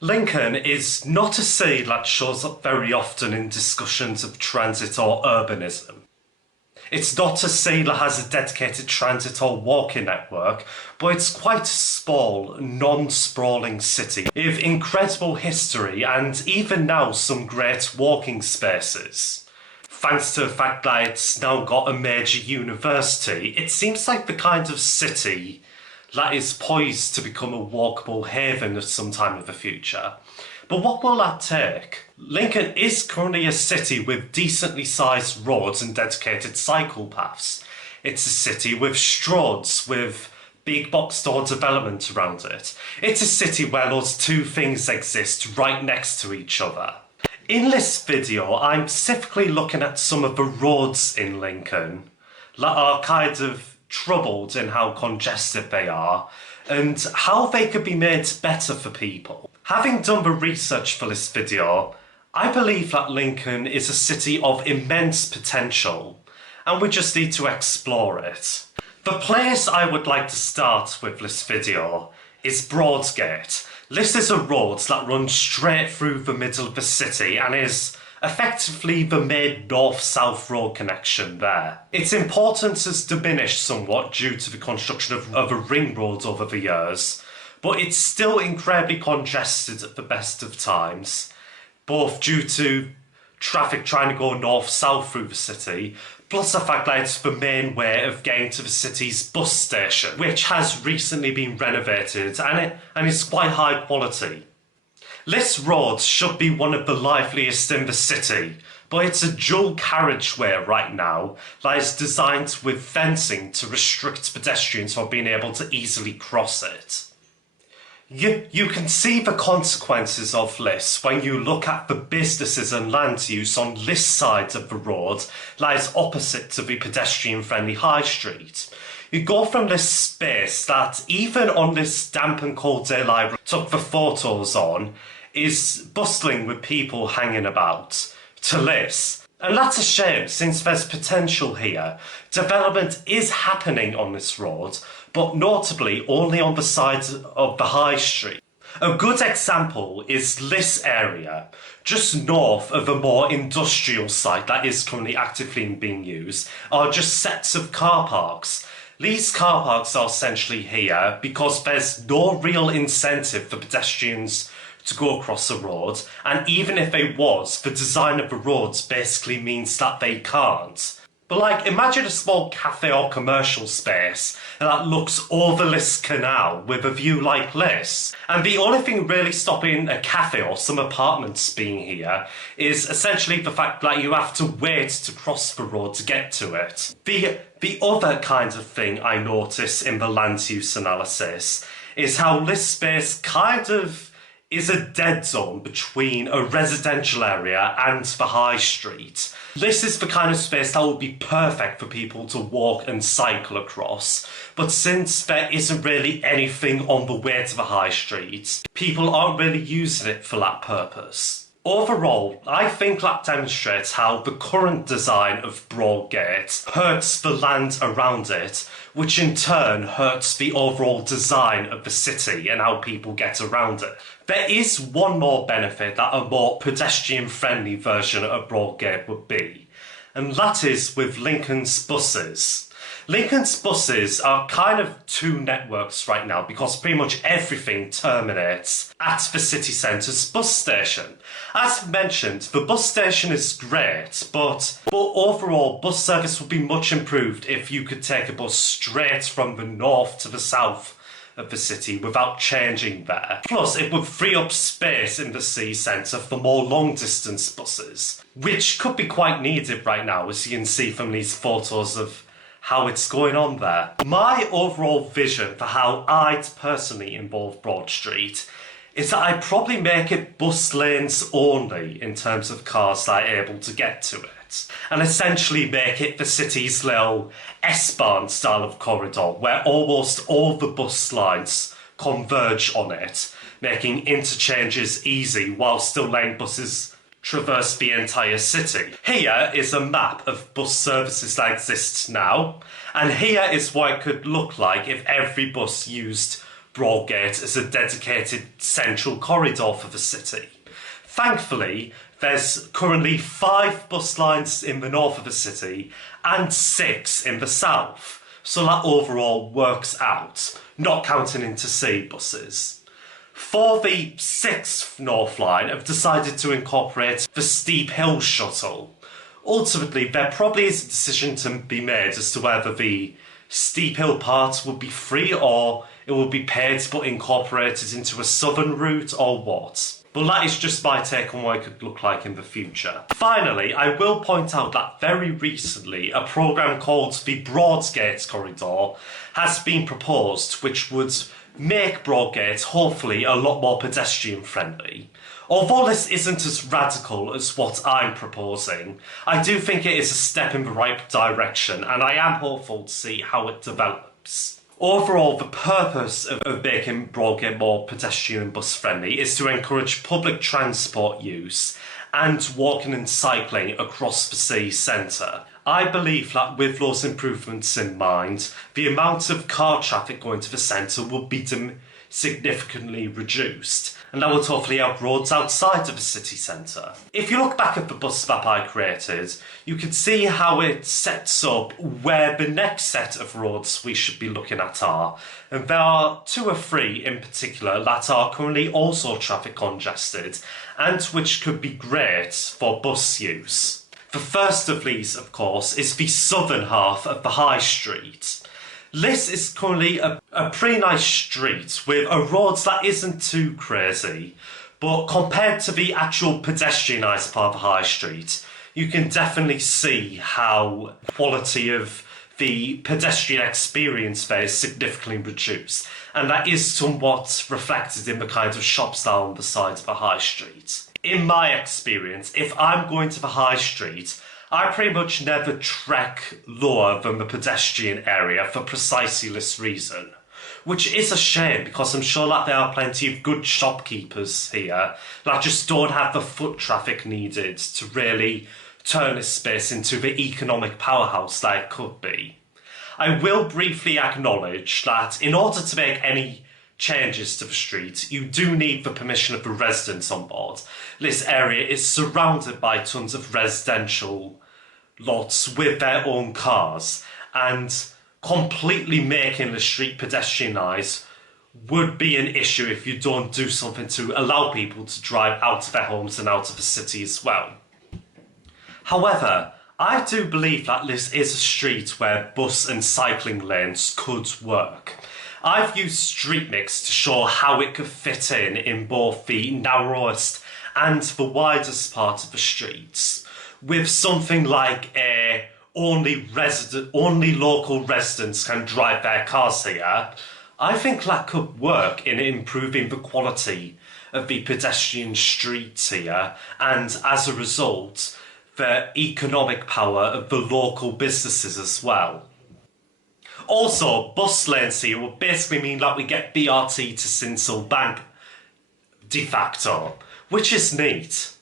Lincoln is not a city that shows up very often in discussions of transit or urbanism. It's not a city that has a dedicated transit or walking network, but it's quite a small, non-sprawling city with incredible history and even now some great walking spaces. Thanks to the fact that it's now got a major university, it seems like the kind of city that is poised to become a walkable haven at some time in the future. But what will that take? Lincoln is currently a city with decently sized roads and dedicated cycle paths. It's a city with Stroads, with big box store development around it. It's a city where those two things exist right next to each other. In this video, I'm specifically looking at some of the roads in Lincoln that are kind of troubled in how congested they are and how they could be made better for people. Having done the research for this video, I believe that Lincoln is a city of immense potential and we just need to explore it. The place I would like to start with this video is Broadgate. This is a road that runs straight through the middle of the city and is effectively the main north-south road connection there. Its importance has diminished somewhat due to the construction of a ring road over the years, but it's still incredibly congested at the best of times, both due to traffic trying to go north-south through the city, plus the fact that it's the main way of getting to the city's bus station, which has recently been renovated and is quite high quality. This road should be one of the liveliest in the city, but it's a dual carriageway right now that is designed with fencing to restrict pedestrians from being able to easily cross it. You can see the consequences of this when you look at the businesses and land use on this side of the road that is opposite to the pedestrian-friendly high street. You go from this space that, even on this damp and cold day I took the photos on, is bustling with people hanging about, to this. And that's a shame, since there's potential here. Development is happening on this road, but notably only on the side of the high street. A good example is this area, just north of a more industrial site that is currently actively being used, are just sets of car parks. These car parks are essentially here because there's no real incentive for pedestrians to go across the road, and even if they was, the design of the roads basically means that they can't. But imagine a small cafe or commercial space that looks over this canal with a view like this. And the only thing really stopping a cafe or some apartments being here is essentially the fact that you have to wait to cross the road to get to it. The other kind of thing I notice in the land use analysis is how this space kind of is a dead zone between a residential area and the high street. This is the kind of space that would be perfect for people to walk and cycle across, but since there isn't really anything on the way to the high street, people aren't really using it for that purpose. Overall, I think that demonstrates how the current design of Broadgate hurts the land around it, which in turn hurts the overall design of the city and how people get around it. There is one more benefit that a more pedestrian-friendly version of Broadgate would be, and that is with Lincoln's buses. Lincoln's buses are kind of two networks right now because pretty much everything terminates at the city centre's bus station. As mentioned, the bus station is great, but overall bus service would be much improved if you could take a bus straight from the north to the south of the city without changing there. Plus, it would free up space in the city centre for more long-distance buses, which could be quite needed right now, as you can see from these photos of how it's going on there. My overall vision for how I'd personally involve Broad Street is that I'd probably make it bus lanes only in terms of cars that are able to get to it, and essentially make it the city's little S-Bahn style of corridor where almost all the bus lines converge on it, making interchanges easy while still letting buses traverse the entire city. Here is a map of bus services that exist now, and here is what it could look like if every bus used Broadgate as a dedicated central corridor for the city. Thankfully, there's currently 5 bus lines in the north of the city and 6 in the south, so that overall works out, not counting intercity buses. For the 6th North Line, have decided to incorporate the Steep Hill shuttle. Ultimately, there probably is a decision to be made as to whether the Steep Hill part will be free or it will be paid but incorporated into a southern route or what. But that is just my take on what it could look like in the future. Finally, I will point out that very recently a programme called the Broadgate Corridor has been proposed, which would make Broadgate hopefully a lot more pedestrian friendly. Although this isn't as radical as what I'm proposing, I do think it is a step in the right direction and I am hopeful to see how it develops. Overall, the purpose of making Broadgate more pedestrian and bus friendly is to encourage public transport use and walking and cycling across the city centre. I believe that with those improvements in mind, the amount of car traffic going to the centre will be significantly reduced, and that would hopefully help roads outside of the city centre. If you look back at the bus map I created, you can see how it sets up where the next set of roads we should be looking at are, and there are 2 or 3 in particular that are currently also traffic congested and which could be great for bus use. The first of these, of course, is the southern half of the High Street. This is currently a pretty nice street with a road that isn't too crazy, but compared to the actual pedestrianised part of the High Street, you can definitely see how quality of the pedestrian experience there is significantly reduced, and that is somewhat reflected in the kind of shops down the side of the High Street. In my experience, if I'm going to the High Street, I pretty much never trek lower than the pedestrian area for precisely this reason. Which is a shame because I'm sure that there are plenty of good shopkeepers here that just don't have the foot traffic needed to really turn this space into the economic powerhouse that it could be. I will briefly acknowledge that in order to make any changes to the street, you do need the permission of the residents on board. This area is surrounded by tons of residential lots with their own cars, and completely making the street pedestrianised would be an issue if you don't do something to allow people to drive out of their homes and out of the city as well. However, I do believe that this is a street where bus and cycling lanes could work. I've used StreetMix to show how it could fit in both the narrowest and the widest part of the streets, with something like only local residents can drive their cars here. I think that could work in improving the quality of the pedestrian streets here, and as a result, the economic power of the local businesses as well. Also, bus lanes here will basically mean that we get BRT to Sincil Bank de facto, which is neat.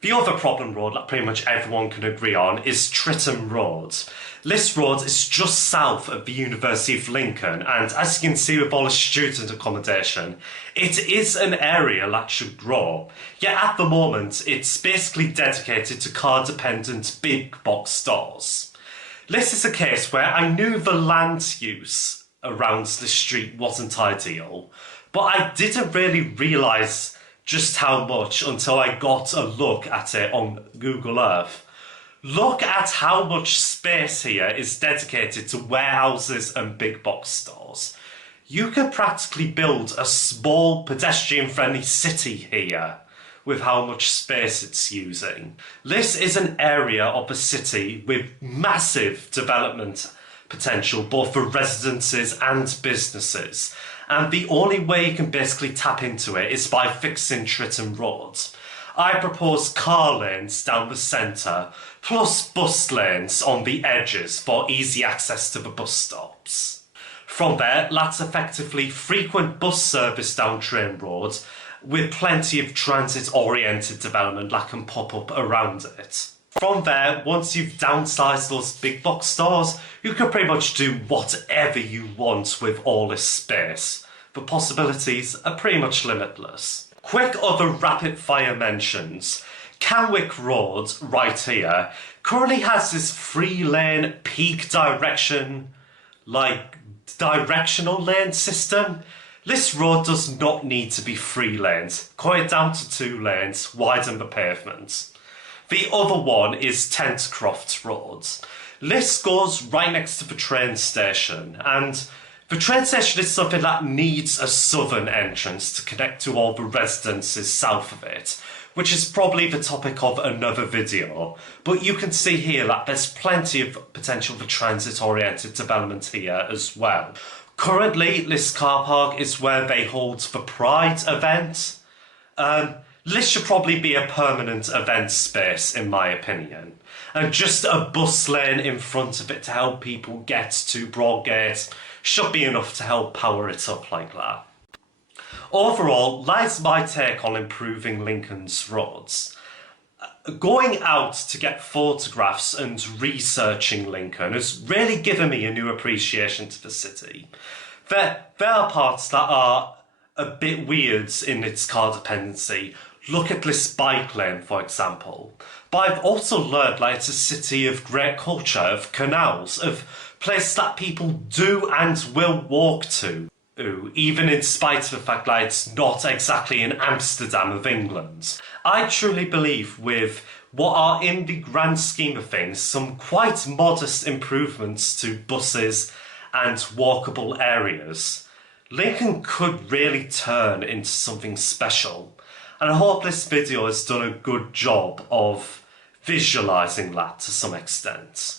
The other problem road that pretty much everyone can agree on is Tritton Road. This road is just south of the University of Lincoln, and as you can see with all the student accommodation, it is an area that should grow. Yet at the moment, it's basically dedicated to car-dependent big box stores. This is a case where I knew the land use around the street wasn't ideal, but I didn't really realise just how much until I got a look at it on Google Earth. Look at how much space here is dedicated to warehouses and big box stores. You could practically build a small pedestrian-friendly city here with how much space it's using. This is an area of the city with massive development potential, both for residences and businesses. And the only way you can basically tap into it is by fixing Tritton Road. I propose car lanes down the centre, plus bus lanes on the edges for easy access to the bus stops. From there, that's effectively frequent bus service down Train Road, with plenty of transit-oriented development that can pop up around it. From there, once you've downsized those big box stores, you can pretty much do whatever you want with all this space. The possibilities are pretty much limitless. Quick other rapid fire mentions. Canwick Road, right here, currently has this 3-lane peak directional lane system. This road does not need to be 3 lanes. Cut it down to 2 lanes, widen the pavement. The other one is Tentcroft Road. This goes right next to the train station, and the train station is something that needs a southern entrance to connect to all the residences south of it, which is probably the topic of another video, but you can see here that there's plenty of potential for transit-oriented development here as well. Currently, this car park is where they hold the Pride event. This should probably be a permanent event space, in my opinion. And just a bus lane in front of it to help people get to Broadgate should be enough to help power it up like that. Overall, that's my take on improving Lincoln's roads. Going out to get photographs and researching Lincoln has really given me a new appreciation to the city. There are parts that are a bit weird in its car dependency. Look at this bike lane, for example. But I've also learned that it's a city of great culture, of canals, of places that people do and will walk to. Even in spite of the fact that it's not exactly an Amsterdam of England. I truly believe with what are, in the grand scheme of things, some quite modest improvements to buses and walkable areas, Lincoln could really turn into something special. And I hope this video has done a good job of visualising that to some extent.